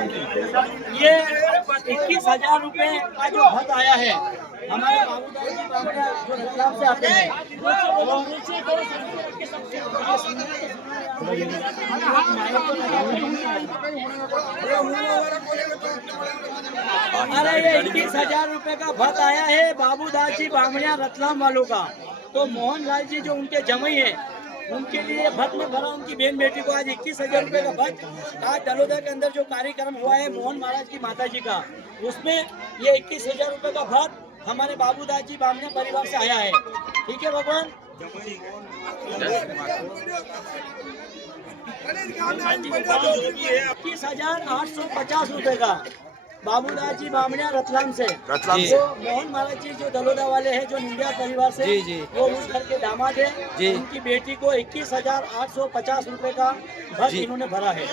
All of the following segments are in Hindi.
ये 21,000 रुपए का जो भत्त आया है हमारे बाबूदास जी बामणिया जो रतलाम से आते हैं। अरे ये 21,000 रुपए का भत्त आया है बाबूदास जी बामणिया रतलाम वालों का। तो मोहन लाल जी जो उनके जमई है उनके लिए भत्त में भरा, उनकी बहन बेटी को आज 21,000 रुपए का भत्त। आज दलोदा के अंदर जो कार्यक्रम हुआ है मोहन महाराज की माता जी का, उसमें ये 21,000 रुपए का भत्त हमारे बाबूदास जी बामणिया परिवार से आया है। ठीक है भगवान। 21,850 रुपए का बाबूदास जी बामणिया रतलाम से। जो मोहन महाराज जी जो दलोदा वाले हैं जो निंदिया परिवार से, वो उस घर के दामाद है। उनकी बेटी को 21,850 रुपए का भत्त इन्होंने भरा है।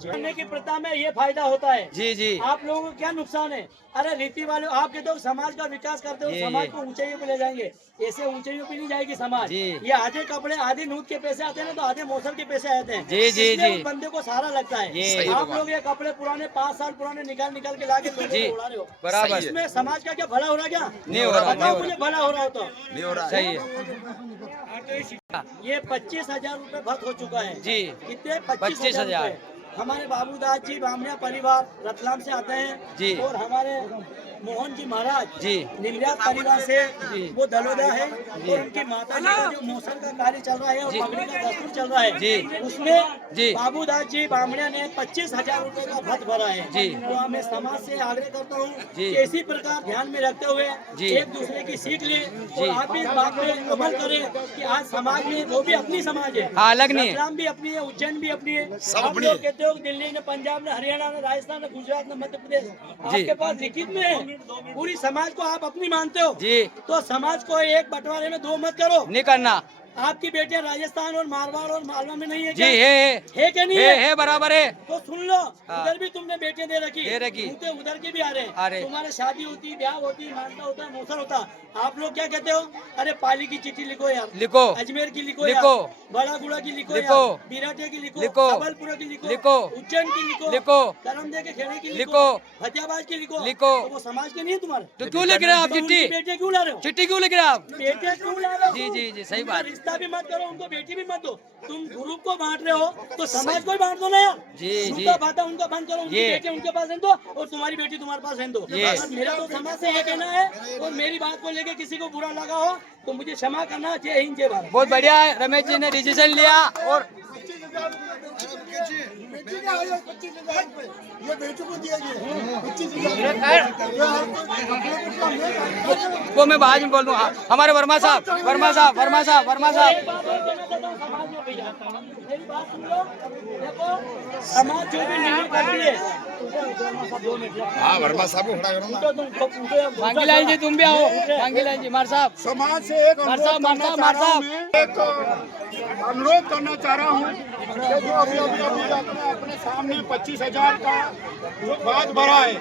जानने की प्रथा में ये फायदा होता है। जी आप लोगों को क्या नुकसान है? अरे रीति वाले आप कहते हो समाज का विकास करते हो, समाज को ऊंचाइयों पे ले जाएंगे, ऐसे ऊंचाइयों पे नहीं जाएगी समाज। ये आधे कपड़े आधे नूत के पैसे आते हैं तो आधे मौसम के पैसे आते हैं। उस बंदे को सहारा लगता है। आप लोग ये कपड़े पुराने 5 साल पुराने निकाल के लाके लोगों को उड़ा रहे हो। बराबर। इसमें समाज का क्या भला हो रहा? क्या नहीं हो रहा? बताओ मुझे भला हो रहा हो तो नहीं हो रहा। सही है। ये 25,000 रुपए भत्त हो चुका है। जी कितने? 25,000। हमारे बाबूदास जी बामणिया परिवार रतलाम से आते हैं और हमारे मोहन जी महाराज निंदिया परिवार से वो दलोदा है और उनकी माता जी का जो मौसम का कार्य चल रहा है और पगड़ी का दस्तूर चल रहा है, उसमें बाबूदास जी बामणिया ने 25,000 रुपए का भत्त भरा है। तो मैं समाज से आग्रह करता हूँ कि इसी प्रकार ध्यान में रखते हुए एक दूसरे की सीख ले और आप भी इस बात पे अमल करें कि आज समाज में वो भी अपनी समाज है, रतलाम भी अपनी है, उज्जैन भी अपनी है। आप लोग कहते हो दिल्ली ने, पंजाब ने, हरियाणा ने, राजस्थान ने, गुजरात ने, मध्य प्रदेश आपके पास लिखित में है। पूरी समाज को आप अपनी मानते हो तो समाज को एक बंटवारे में 2 मत करो। नहीं करना। आपकी बेटियां राजस्थान और मारवाड़ और मालवा में नहीं है क्या? है क्या? नहीं है बराबर है। तो सुन लो, उधर भी तुमने बेटियां दे रखी, उधर की भी आ रहे। तुम्हारे शादी होती, ब्याह होती, मानता होता है, मौसर होता, आप लोग क्या कहते हो? अरे पाली की चिट्ठी लिखो यार, लिखो अजमेर की लिखो, बड़ा गुड़ा की लिखो, बिराटे की लिखो, अबलपुरा की लिखो, उज्जैन की लिखो, करमदे के खेड़े की लिखो, फतेहाबाद की लिखो। तो वो समाज के नहीं है तुम्हारे? तो क्यों लिख रहे हो आप चिट्ठी? बेटे क्यों ला रहे हो? चिट्ठी क्यों लिख रहे हो आप? बेटे क्यों ला रहे हो? जी सही बात। रिश्ता भी मत करो, उनको बेटी भी मत दो। तुम ग्रुप को बांट रहे हो तो समाज को भी बांट दो ना यार। उनका बात उनका बंद करो, उनकी बेटी उनके पास रहने दो और तुम्हारी बेटी तुम्हारे पास रहने दो। मेरा तो समाज से ये कहना है और मेरी बात को लेके किसी को बुरा लगा हो तो मुझे क्षमा करना। जय हिंद जय भारत। बहुत बढ़िया है, रमेश जी ने डिसीजन लिया और ये बेटी को दिया गया। वो मैं बाद में बोल दूंगा। हमारे वर्मा साहब समाज जो भी निर्णय करती है। हाँ वर्मा साहब को खड़ा करो ना। मांगीलाल जी तुम भी आओ। मांगीलाल जी मार साहब समाज से एक अनुरोध करना चाह रहा हूँ कि जो अभी अपने सामने 25,000 का जो बात भरा है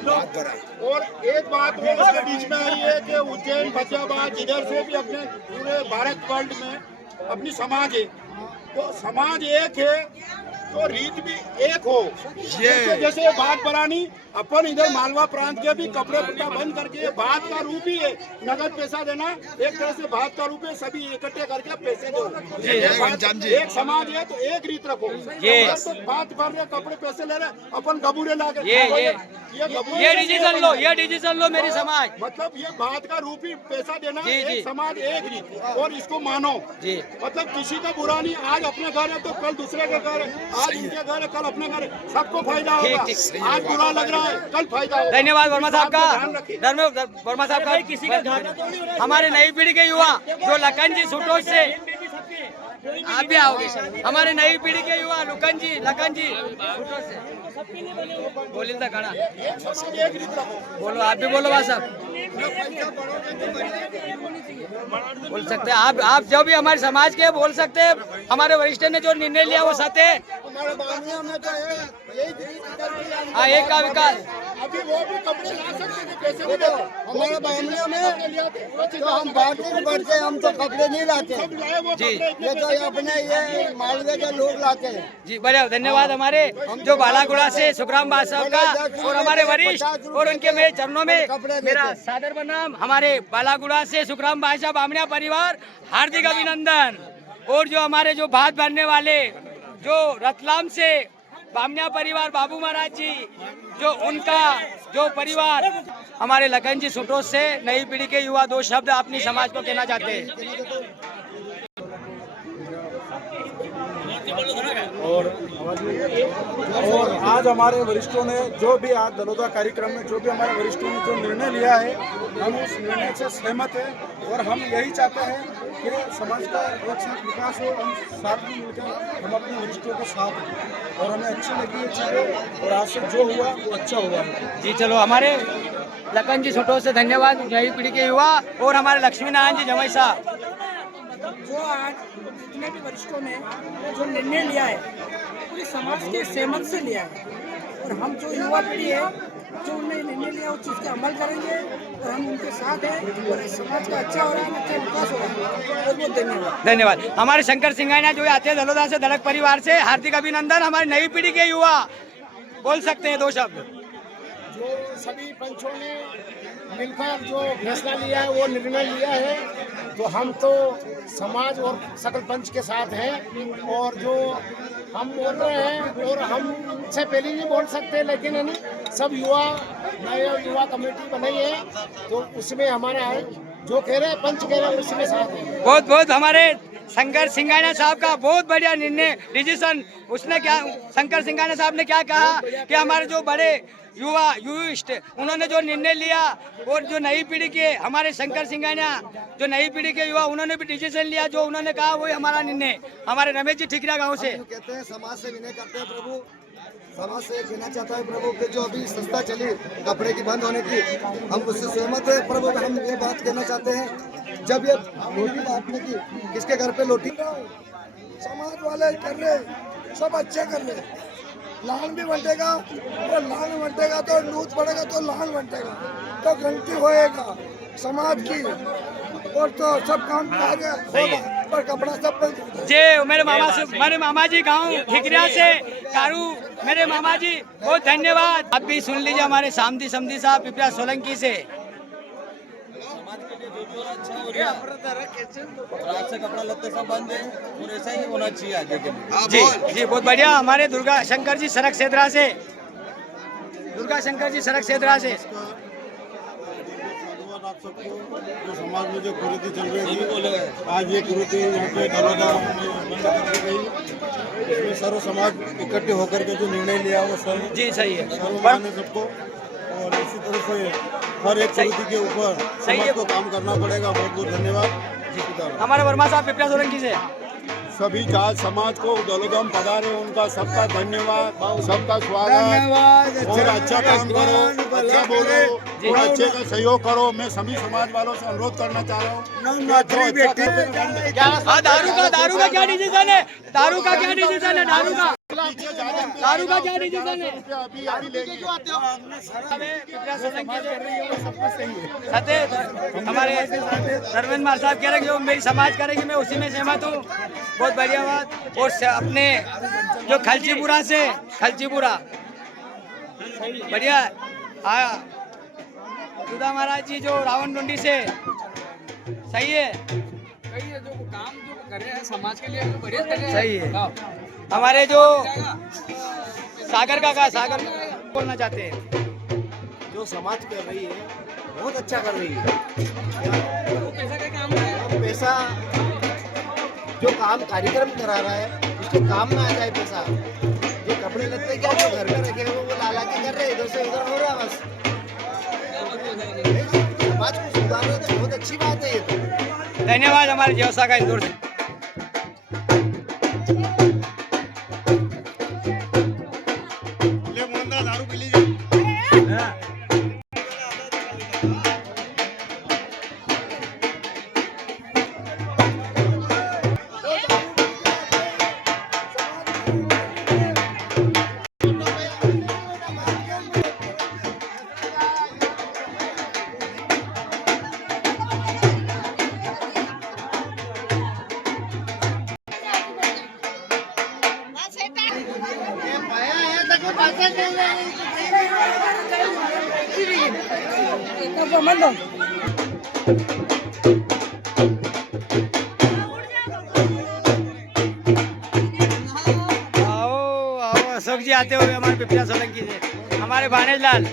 और एक बात वो उसके बीच में आई है कि उज्जैन फतेहाबाद इधर से भी अपने पूरे भारत वर्ल्ड में अपनी समाज है। तो समाज एक है तो रीत भी एक हो। जैसे बात बढ़ानी अपन इधर मालवा प्रांत के भी कपड़े पट्टा बंद करके बात का रूप ही है, नगद पैसा देना एक तरह से बात का रूप है। सभी इकट्ठे करके पैसे दो। एक समाज है तो एक रीत रखो। तो बात भर रहे कपड़े पैसे ले रहे अपन गबूरे ला के ये डिसीजन लो मेरी समाज। मतलब ये बात का रूप ही पैसा देना। एक समाज एक रीत और इसको मानो। मतलब किसी का बुरा नहीं। आज अपने घर है तो कल दूसरे के घर है, आज इनके घर है कल अपने घर है, सबको फायदा होगा। आज बुरा लग रहा है कल फायदा होगा। धन्यवाद वर्मा साहब का। वर्मा साहब का किसी का घाटा तो नहीं हो रहा। हमारे नई पीढ़ी के युवा जो लखन जी सुटोज से आप भी आओगे। हमारे नई पीढ़ी के युवा लखन जी सुटोज से बोलिए था खाना बोलो। आप भी बोलो साहब बोल सकते हैं। आप जो भी हमारे समाज के बोल सकते हैं। हमारे वरिष्ठ ने जो निर्णय लिया वो सत्य है। हाँ एक का विकास अभी वो भी कपड़े ला सकते थे, पैसे भी देते। हमारे बामले में तो हम बाकी बढ़ते, हम तो कपड़े नहीं लाते जी। ये तो अपने ये मालवे के लोग लाते हैं। जी बढ़िया, धन्यवाद हमारे जो बालागुड़ा से सुखराम बादशाह का और हमारे वरिष्ठ और उनके मेरे चरणों में मेरा सादर प्रणाम। हमारे बालागुड़ा से सुखराम बादशाह बामनिया परिवार हार्दिक अभिनंदन। और जो हमारे जो भात भरने वाले जो रतलाम से बामनिया परिवार बाबू महाराज जी, जो उनका जो परिवार हमारे लखन जी सुटोस से नई पीढ़ी के युवा दो शब्द अपनी समाज को कहना चाहते हैं। और आज हमारे वरिष्ठों ने जो भी आज दलोदा कार्यक्रम में जो भी हमारे वरिष्ठों ने जो निर्णय लिया है, हम उस निर्णय से सहमत हैं और हम यही चाहते हैं कि समाज का एक साथ विकास हो, हम साथ में मिलकर हम अपने वरिष्ठों के साथ हैं और हमें अच्छी लगी ये चीज़ें और आज से जो हुआ वो अच्छा हुआ है। जी चलो, हमारे लखन जी सुटोस से धन्यवाद, नई पीढ़ी के युवा और हमारे लक्ष्मी नारायण जी जमाई साहब। जो आज जितने भी वरिष्ठों ने जो निर्णय लिया है पूरे समाज के सहमत से लिया है और हम जो युवा पीढ़ी है जो उन्होंने निर्णय लिया उस चीज़ का अमल करेंगे और हम उनके साथ हैं और इस समाज का अच्छा हो रहा है, अच्छा विकास हो रहा है। बहुत बहुत धन्यवाद। धन्यवाद। हमारे शंकर सिंघानिया जो आते हैं दलोदा से दलक परिवार से, हार्दिक अभिनंदन। हमारी नई पीढ़ी के युवा बोल सकते हैं दो शब्द। जो सभी पंचों ने मिलकर जो फैसला लिया है, वो निर्णय लिया है, तो हम तो समाज और सकल पंच के साथ हैं और जो हम बोल रहे हैं और हम से पहले नहीं बोल सकते, लेकिन है नहीं सब युवा नए युवा कमेटी बनाई है तो उसमें हमारा है जो कह रहे हैं पंच कह रहे हैं उसमें साथ है। बहुत बहुत हमारे शंकर सिंघानिया साहब का बहुत बढ़िया निर्णय डिसीजन। उसने क्या, शंकर सिंघानिया साहब ने क्या कहा कि हमारे जो बड़े युवा युविष्ट उन्होंने जो निर्णय लिया और जो नई पीढ़ी के हमारे शंकर सिंघानिया जो नई पीढ़ी के युवा उन्होंने भी डिसीजन लिया, जो उन्होंने कहा वही हमारा निर्णय। हमारे रमेश जी ठिकरा गांव से कहते हैं समाज से विनय करते हैं प्रभु, समाज से कहना चाहता है प्रभु कि जो अभी संस्था चली कपड़े की बंद होने की, हम उससे सहमत है प्रभु। हम ये बात कहना चाहते हैं, जब ये लोटी बांटने की किसके घर पे लोटी समाज वाले कर रहे, सब अच्छे कर रहे, लान भी बंटेगा और लान बंटेगा तो लूट पड़ेगा तो लान बंटेगा तो गलती होएगा समाज की और तो सब काम होगा पर कपड़ा सब बंद। जे मेरे मामा जी गांव ठिकरिया से कारू, मेरे मामा जी बहुत धन्यवाद। आप भी सुन लीजिए हमारे सामदी समधी साहब पिपरा सोलंकी से। आज से कपड़ा लगते सब बंद है और ऐसा ही होना चाहिए आगे के लिए। जी जी बहुत बढ़िया। हमारे दुर्गा शंकर जी सड़क सेदरा से, दुर्गा शंकर जी सड़क सेदरा से। आप सबको जो समाज में जो कुरीति चल रही थी, आज ये कुरीति यहाँ पे दलोदा में बंद कर दी गई। इसमें सर्व समाज इकट्ठे होकर के जो निर्णय लिया वो सर्व जी सही है, सर्वमान है सबको और इसी तरह से हर एक कुरीति के ऊपर समाज को काम करना पड़ेगा। बहुत बहुत धन्यवाद। हमारे वर्मा साहब पिपरा सोलंकी से। सभी जात समाज को दलोदा में पधारे उनका सबका धन्यवाद, सबका स्वागत और अच्छा काम करो, अच्छा बोलो और अच्छे का सहयोग करो। मैं सभी समाज वालों से अनुरोध करना चाह रहा हूँ। दारू का क्या डिसीजन है? दारू का क्या डिसीजन है? दारू का क्या डिसीजन है? हमारे धर्मेंद्र मार साहब कह रहे हैं मेरी समाज करेगी, मैं उसी में सहमत हूँ। बहुत बढ़िया बात। और अपने जो खलचीपुरा से, खलचीपुरा बढ़िया आया सुधा महाराज जी जो रावण डुंडी से, सही है, जो काम जो करे हैं समाज के लिए तो बढ़िया कर रहे हैं। सही है। हमारे जो सागर का सागर बोलना चाहते हैं, जो समाज कर रही है बहुत अच्छा कर रही है। पैसा का काम है, पैसा जो काम कार्यक्रम करा रहा है उसके काम में आ जाए पैसा। जो कपड़े लगते क्या जो घर में रखे हुए वो लाला के कर रहे, इधर से उधर हो रहा है बस। समाज को सुधारना तो बहुत अच्छी बात है ये तो। धन्यवाद हमारे जेवसा का इंदौर से। दारू पी लीजिए। आओ आओ अशोक जी आते हुए हमारे पिपरिया सोलंकी से हमारे भानेज लाल।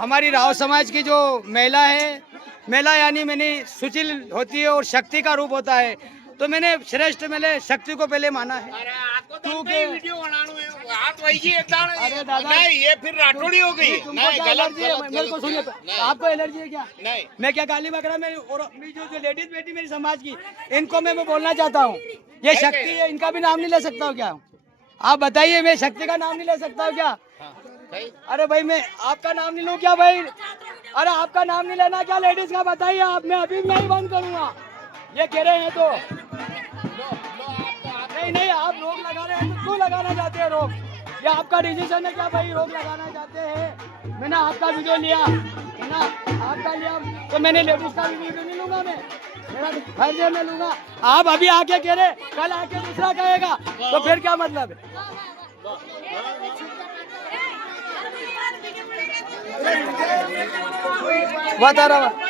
हमारी राव समाज की जो महिला है, महिला यानी मैंने सुशील होती है और शक्ति का रूप होता है, तो मैंने श्रेष्ठ मैंने शक्ति को पहले माना है। क्योंकि अरे दादा ये फिर राठौड़ी हो गई। नहीं गलत मेरे को सुनिए, आपको एलर्जी है क्या? नहीं मैं क्या गाली बकरा में और जो लेडीज बेटी मेरी समाज की, इनको मैं बोलना चाहता हूँ, ये शक्ति है, इनका भी नाम नहीं ले सकता हूँ क्या? आप बताइए, मैं शक्ति का नाम नहीं ले सकता हूँ क्या? अरे भाई मैं आपका नाम नहीं लूँ क्या भाई? अरे आपका नाम नहीं लेना क्या लेडीज का? बताइए आप, मैं अभी नहीं बंद करूँगा। ये कह रहे हैं तो नहीं आप रोक लगा रहे हैं तो क्यों लगाना चाहते हैं रोक? ये आपका डिसीजन है क्या भाई? रोक लगाना चाहते हैं? मैंने आपका वीडियो लिया है ना, आपका लिया तो मैंने लेडीज का भी वीडियो नहीं लूंगा, मैं मेरा फर्ज है मैं लूंगा। आप अभी आके कह रहे, कल आके दूसरा कहेगा तो फिर क्या मतलब है? बता रहा